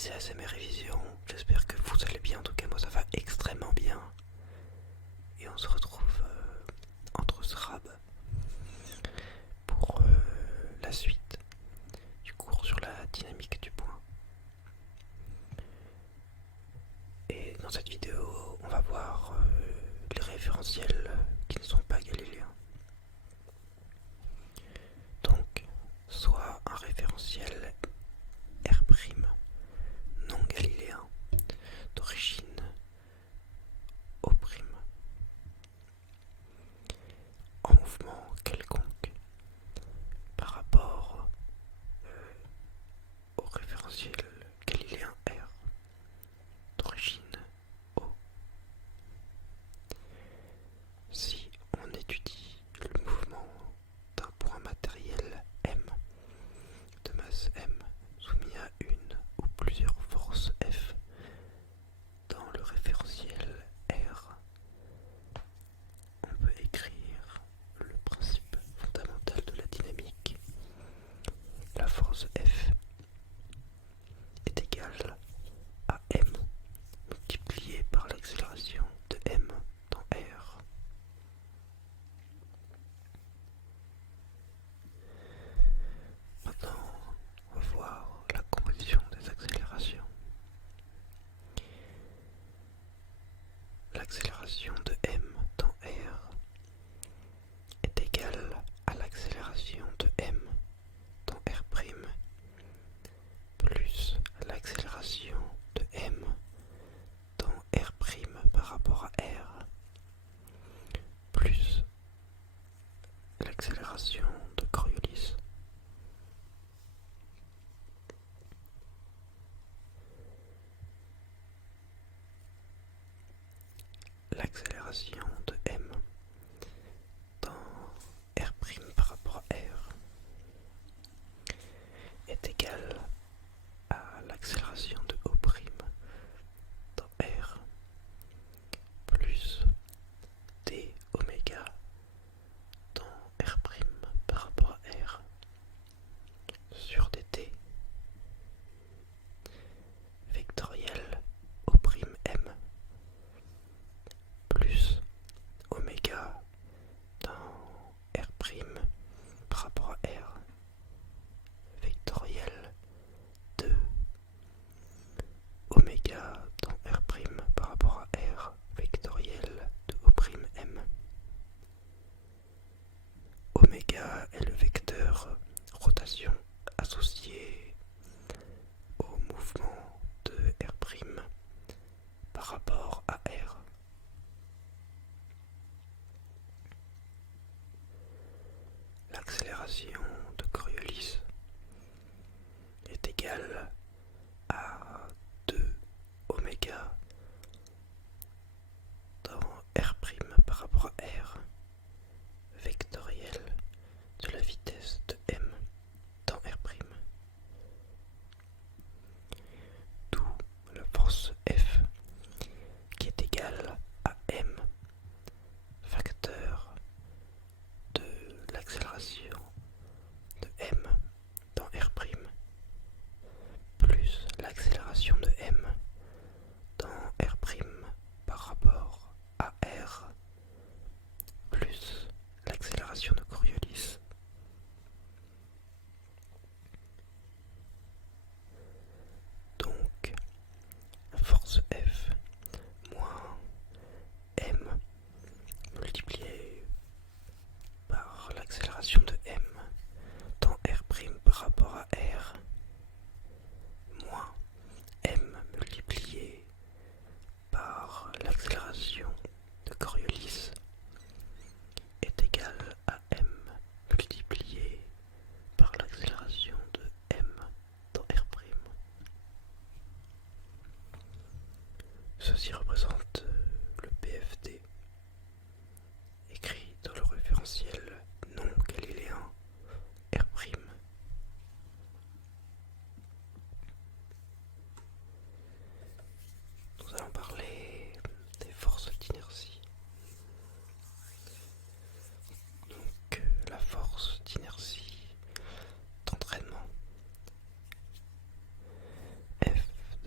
c'est ASMR Révision, j'espère que vous allez bien, en tout cas moi ça va extrêmement bien. Et on se retrouve entre SRAB pour la suite du cours sur la dynamique du point. Et dans cette vidéo, on va voir les référentiels qui ne sont pas galiléens. Donc, soit un référentiel R' non galiléen d'origine O', en mouvement quelconque par rapport au référentiel galiléen R d'origine O. Si on étudie le mouvement d'un point matériel M de masse M soumis à une ou plusieurs forces F dans le référentiel R, on peut écrire le principe fondamental de la dynamique. La force F est égale à M multiplié par l'accélération de M dans R. Maintenant, on va voir la composition des accélérations. L'accélération de M dans R est égale à l'accélération de M dans R' plus l'accélération de M dans R' par rapport à R plus l'accélération de Coriolis. L'accélération de M dans R' par rapport à R est égale à l'accélération de O' dans R plus d oméga dans R' par rapport à R sur dt vectoriel O'M plus oméga dans R' par rapport à R vectoriel 2 oméga dans R' par rapport à R vectoriel de O'M. Oméga est le vecteur rotation associé au mouvement de R' par rapport à R. L'accélération de Coriolis est égale à 2 oméga dans R' par rapport à R vectoriel de la vitesse de M dans R', d'où la force F qui est égale à M facteur de l'accélération de M dans R' plus l'accélération de M dans R' par rapport à R plus l'accélération de Coriolis. Donc, force F moins M multiplié par l'accélération de M dans R' par rapport à R moins M multiplié par l'accélération de Coriolis est égal à M multiplié par l'accélération de M dans R'. Ceci représente le PFD écrit dans le référentiel non galiléen R'. Nous allons parler des forces d'inertie. Donc la force d'inertie d'entraînement F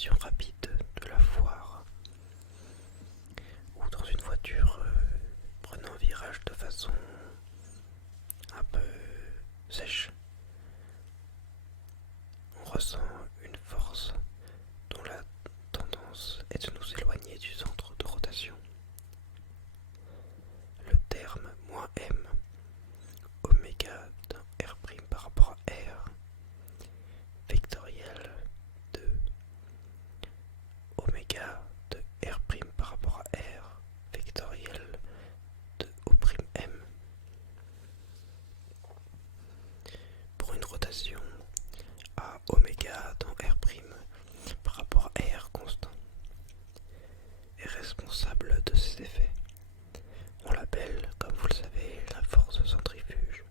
rotation rapide de la foire, ou dans une voiture prenant un virage de façon un peu sèche, on ressent une force dont la tendance est de nous éloigner du centre de rotation. Le terme -m, oméga d'un R' par rapport à R, vectoriel de oméga de R' par rapport à R, vectoriel de O'M. Pour une rotation à oméga dans R' par rapport à R constant est responsable de ces effets. On l'appelle, comme vous le savez, la force centrifuge.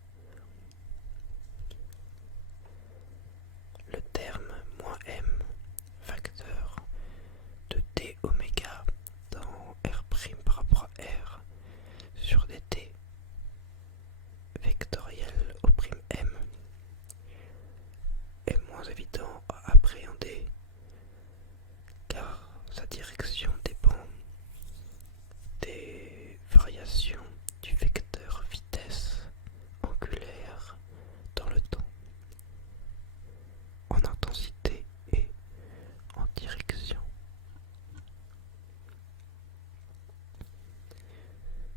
Le terme -m, facteur de d oméga dans R' par rapport à R sur dt vectoriel O'M est moins évident à appréhender car sa direction dépend des variations du vecteur vitesse angulaire dans le temps, en intensité et en direction.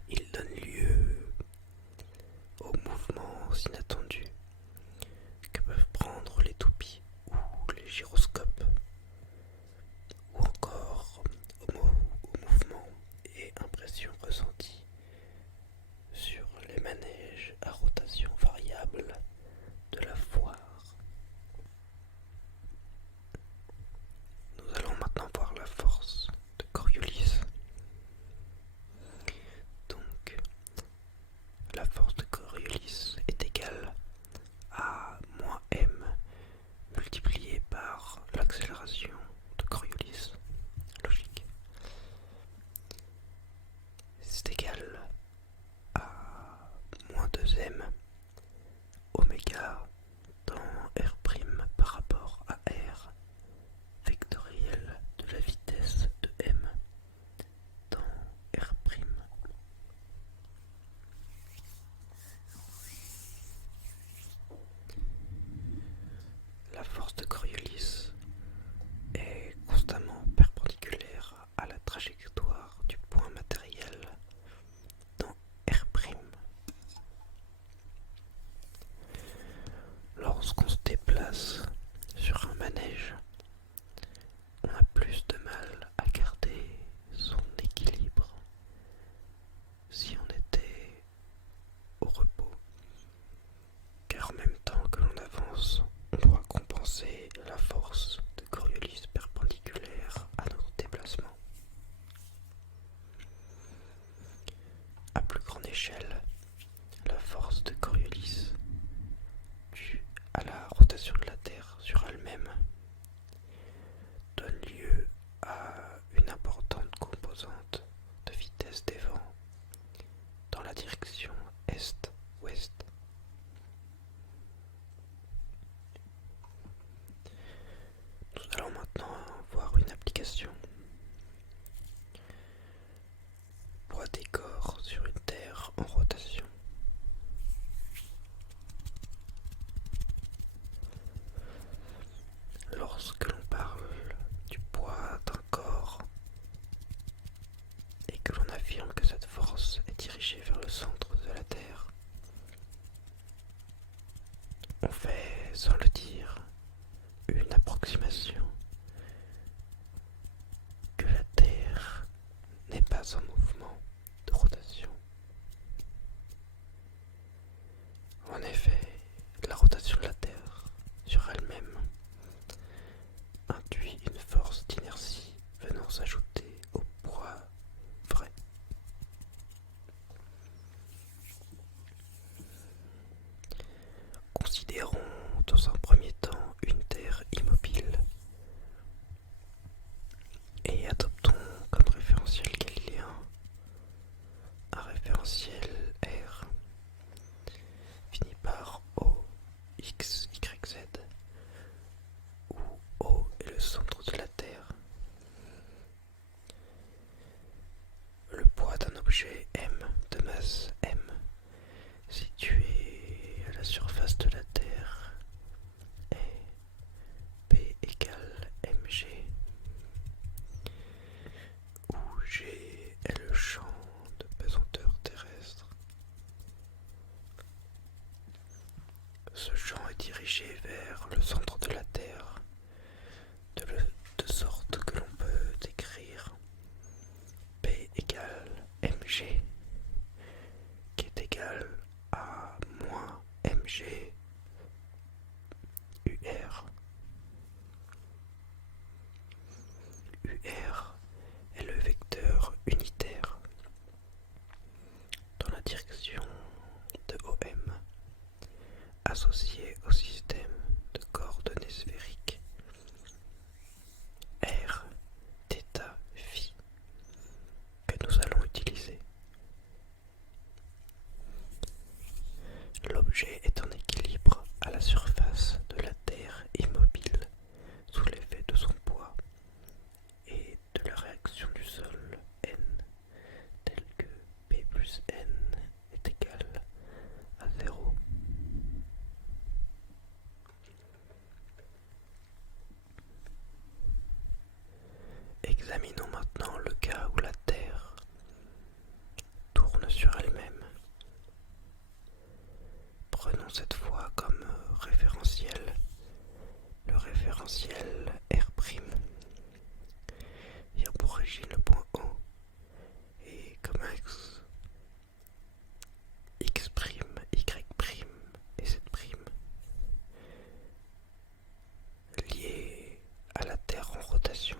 Il donne lieu aux mouvements inattendus que peuvent prendre les toupies ou les gyroscopes, ou encore aux mouvements et impressions ressenties sur les manèges à rotation variable de la foire. Nous allons maintenant voir la force de Coriolis. Donc, la force de Coriolis est égale à -m multiplié par l'accélération de Coriolis. Logique. C'est égal à -2m oméga dans R' par rapport à R, vectoriel de la vitesse de m dans R'. La force de Coriolis est constamment perpendiculaire à la trajectoire du point matériel dans R'. Lorsqu'on se déplace sur un manège, on a plus de mal à garder son équilibre si on était au repos, car en même temps que l'on avance, on doit compenser la force de Coriolis perpendiculaire à notre déplacement. À plus grande échelle, la force de Coriolis due à la rotation de la Terre sur elle-même donne lieu à une importante composante de vitesse des vents dans la direction est-ouest. Nous allons maintenant voir une application pour un décor sur une Terre en rotation. Lorsque l'on parle du poids d'un corps et que l'on affirme que cette force est dirigée vers le centre de la Terre, on fait, sans le dire, une approximation que la Terre n'est pas en mouvement de rotation. En effet, la rotation de la Terre sur elle-même induit une force d'inertie venant s'ajouter au poids vrai. Considérons dans un premier temps une Terre immobile et adoptons comme référentiel galiléen un référentiel R fini par O, X, Y, Z, où O est le centre de la Terre l'objet M de masse M situé à la surface de la Terre est P égale mg, où G est le champ de pesanteur terrestre. Ce champ est dirigé vers le centre de la Terre, de sorte que l'on peut écrire P égale mg, qui est égal à moins mg UR. UR est le vecteur unitaire dans la direction de OM, associé au système de coordonnées sphériques R, θ, phi que nous allons utiliser. L'objet est en équilibre à la surface de la Terre immobile sous l'effet de son poids et de la réaction du sol N, telle que P plus N est égal à 0. Examinons maintenant le cas où la Terre tourne sur elle-même. Prenons cette fois comme référentiel le référentiel R', ayant pour origine le point O et comme axe X', Y' et Z', liés à la Terre en rotation.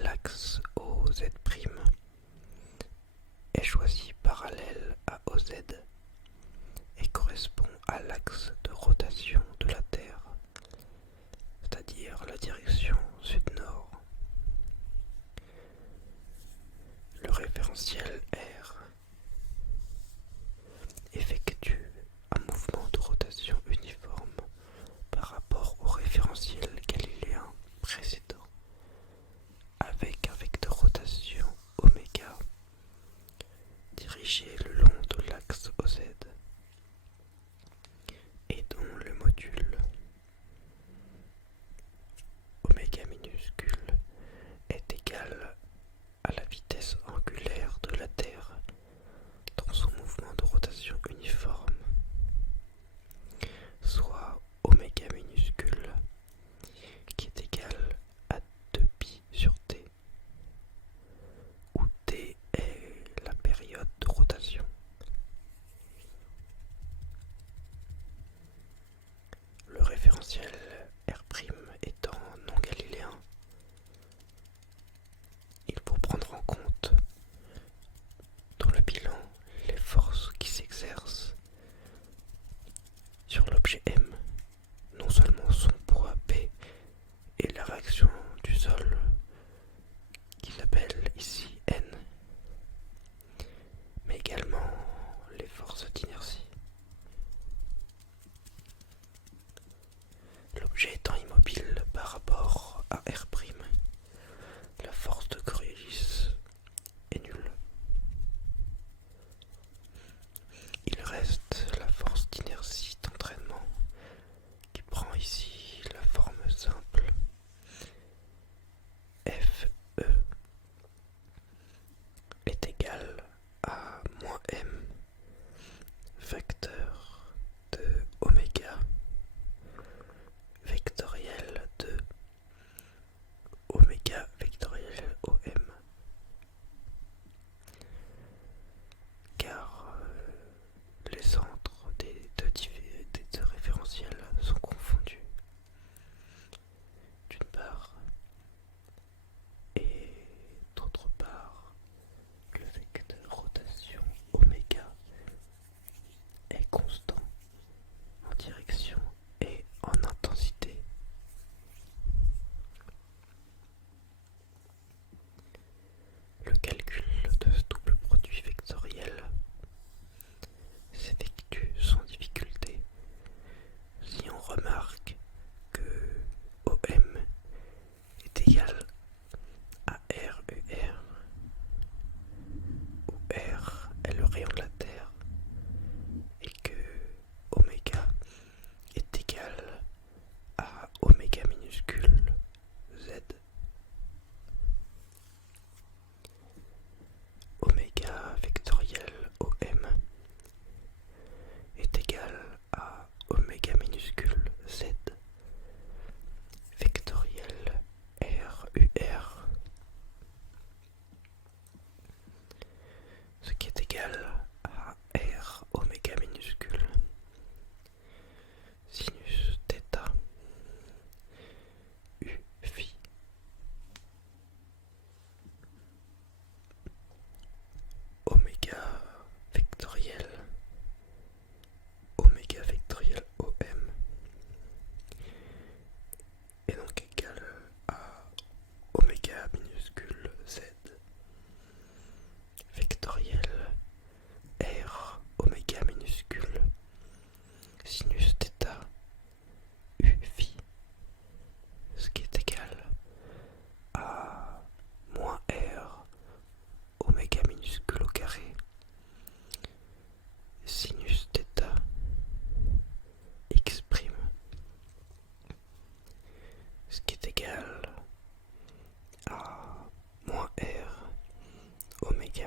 L'axe OZ' est choisi parallèle à OZ et correspond à l'axe de rotation de la Terre, c'est-à-dire la direction sud-nord. Le référentiel R effectue un mouvement de rotation uniforme par rapport au référentiel galiléen précédent, avec un vecteur rotation oméga dirigé le long de l'axe OZ et dont le module oméga minuscule est égal à la vitesse angulaire de la Terre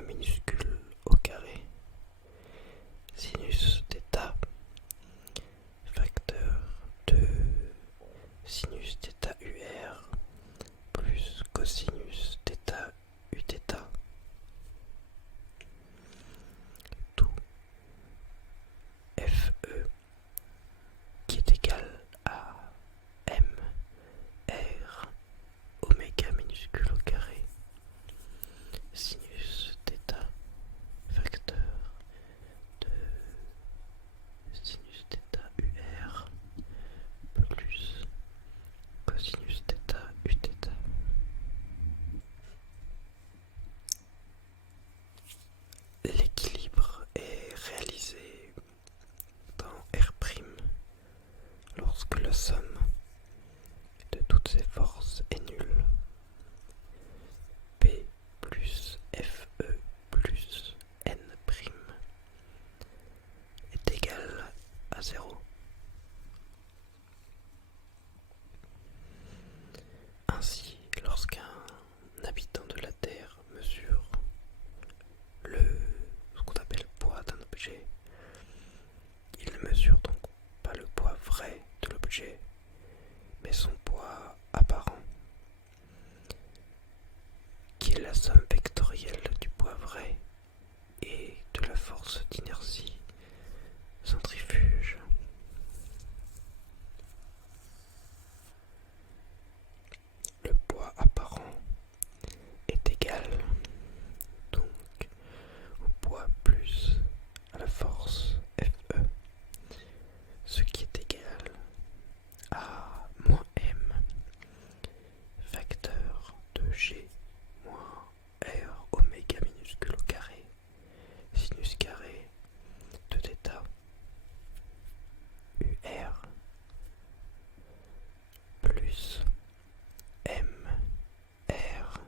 oméga minuscule au carré, sinus θ, facteur de sinus θ UR plus cosinus θ Uθ, tout FE qui est égal à M R oméga minuscule au carré, sinus θ, facteur de sinus θ UR plus cosinus θ Uθ. L'équilibre est réalisé dans R' lorsque la somme de toutes ces forces est nulle. P plus FE plus N' est égal à 0. Ainsi, lorsqu'un habitant de la Terre mesure ce qu'on appelle poids d'un objet, il ne mesure donc pas le poids vrai de l'objet, mais son poids apparent, qui est la somme vectorielle du poids vrai et de la force d'inertie centrifuge. Le poids apparent est égal donc au poids plus à la force Fe, ce qui est égal à moins M, facteur de G moins R oméga minuscule au carré, sinus carré de θ UR plus M R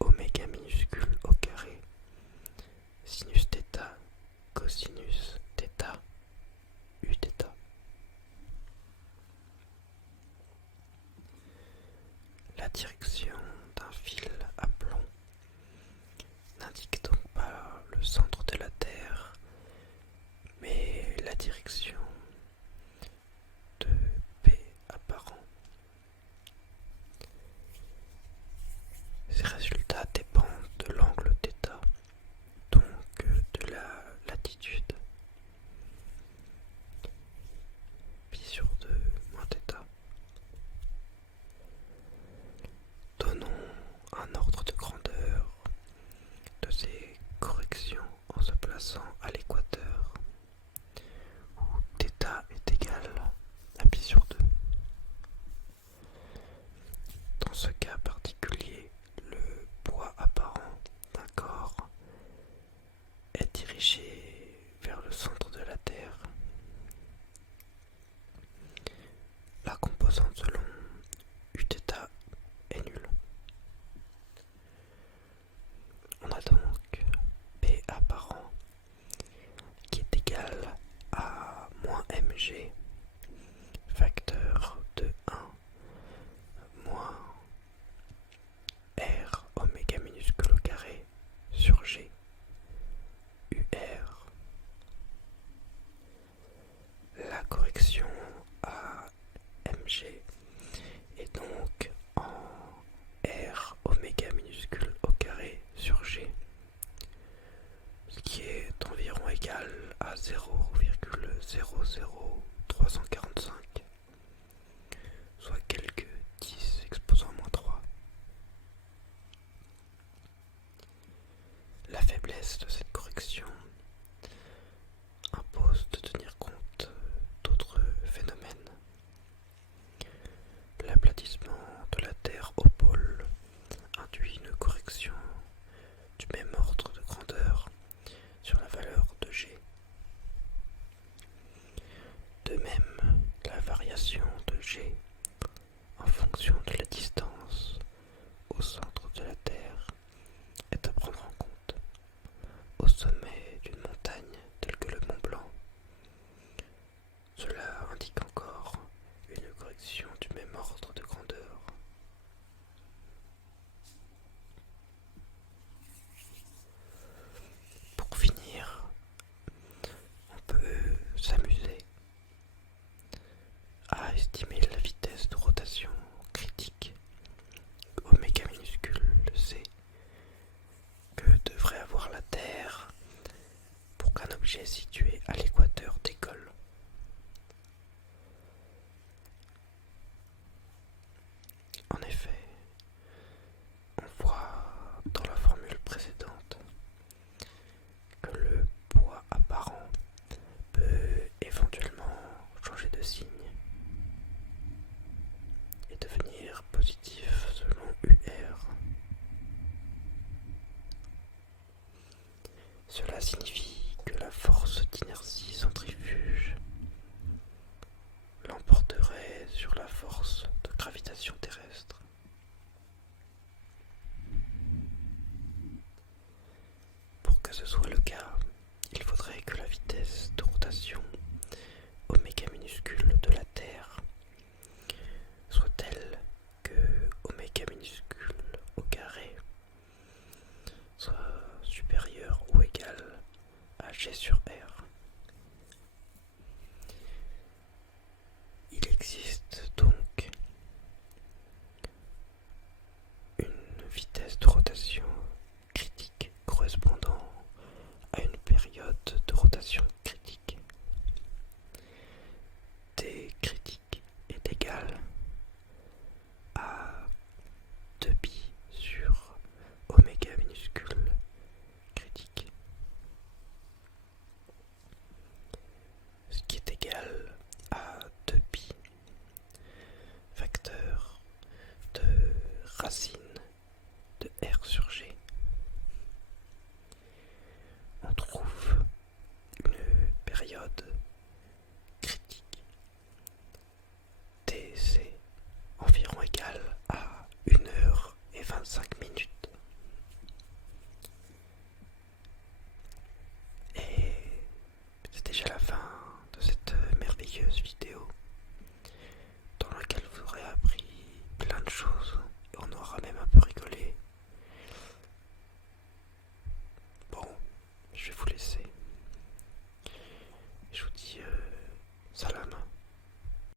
oméga minuscule au carré, sinus θ cosinus θ Uθ. La direction d'un fil à plomb n'indique donc pas le centre de la Terre, mais la direction de P apparent. Ces résultats dépendent de l'angle θ, donc de la latitude. Pi sur 2 moins θ. Donnons un ordre de grandeur de ces corrections en se plaçant à l'équateur, où θ est égal à pi sur 2. Dans ce cas particulier, le poids apparent d'un corps est dirigé vers le centre de la Terre. La composante selon Uθ est nulle. On a donc P apparent qui est égal à moins mg, facteur de 1 moins R oméga minuscule au carré sur G UR. La correction à mg est donc en R oméga minuscule au carré sur G, ce qui est environ égal à 0,00345, soit quelques 10 exposant moins 3. La faiblesse de cette correction impose de tenir compte d'autres phénomènes. L'aplatissement de la Terre au pôle induit une correction du même ordre de grandeur sur la valeur de G. De même, la variation de G en fonction de la distance au centre de la Terre est à prendre en compte. Au sommet objet situé à l'équateur décolle. En effet, on voit dans la formule précédente que le poids apparent peut éventuellement changer de signe et devenir positif selon UR. Cela signifie que la force d'inertie centrifuge l'emporterait sur la force de gravitation terrestre. Pour que ce soit le cas, il faudrait que la vitesse de rotation oméga minuscule de la